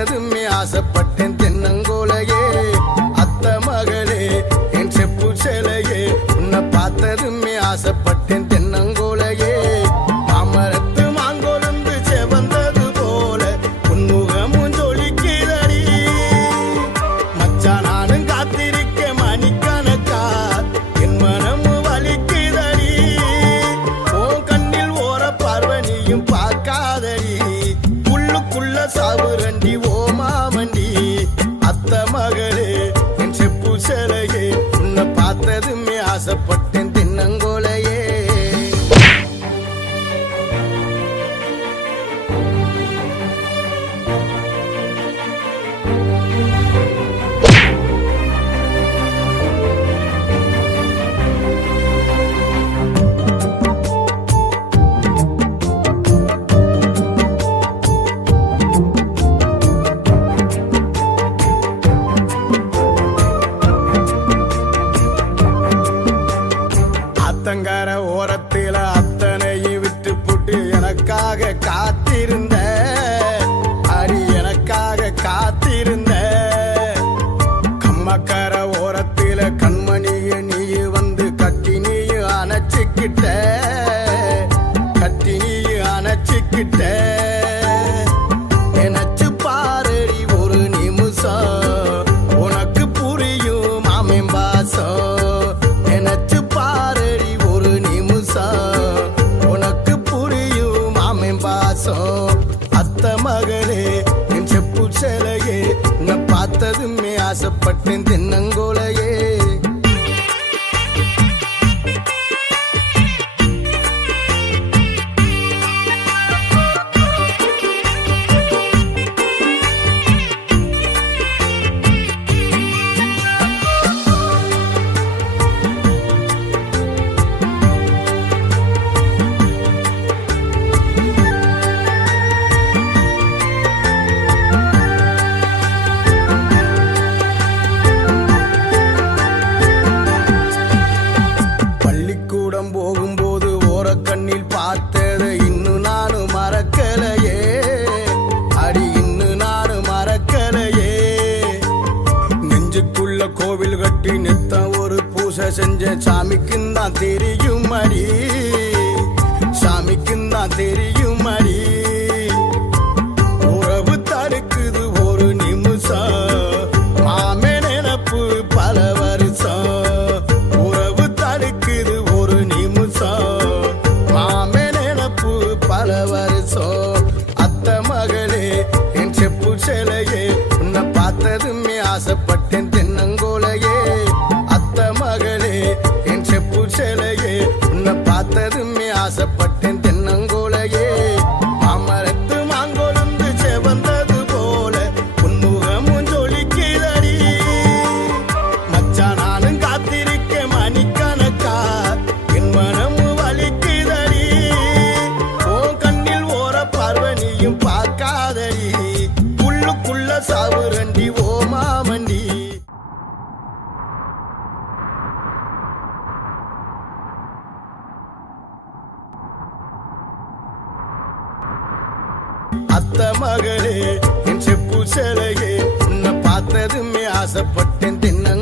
கண்டதுமே ஆசைப்பட்டேன் தென்னங்கோலையே. அத்த மகளே என் செப்பு செலையே. உன்னை பார்த்ததுமே ஆசைப்பட்டேன் தென்னங்கோலையே. மாமரத்து மாங்கோலந்து செவந்தது போல உன்முகமும் ஜொலிக்கிறடி மச்சா நானும் காத்திருக்க மணிக்கணக்கா. என் மனமும் வலிக்குதடி. ஓ கண்ணில் ஓர பார்வனியும் பார்க்காதடி. உள்ளுக்குள்ள சாவு பார்த்ததுமே ஆசைப்பட்டேன் தின்னங்க காத்திருந்த அரி எனக்காக காத்திருந்த. கம்மக்கார ஓரத்தில கண்மணிய நீ வந்து கட்டி நீ அணைச்சிக்கிட்ட கட்டி நீயும் அணைச்சிக்கிட்ட. தென்னங்கோலையே. கோவில் கட்டி நித்த ஒரு பூசை செஞ்ச சாமிக்கும் தான் தெரியும் அடி சாமிக்கும் தான் தெரியும் அடி உறவு தடுக்குது ஒரு நிமிஷம். மாமே நினப்பு பல வருஷம். உறவு தடுக்குது ஒரு நிமிஷம். மாமே நினப்பு பல வருஷம். அத்த மகளே என் செப்பு சேலையே உன்னை பார்த்ததுமே ஆசைப்பட்ட உள்ளுக்குள்ள சாவுரண்டி ஓ மாமண்டி. அத்த மகளே என் செப்பு சேலையே உன்னை பார்த்ததுமே ஆசைப்பட்டேன் தென்னங்க.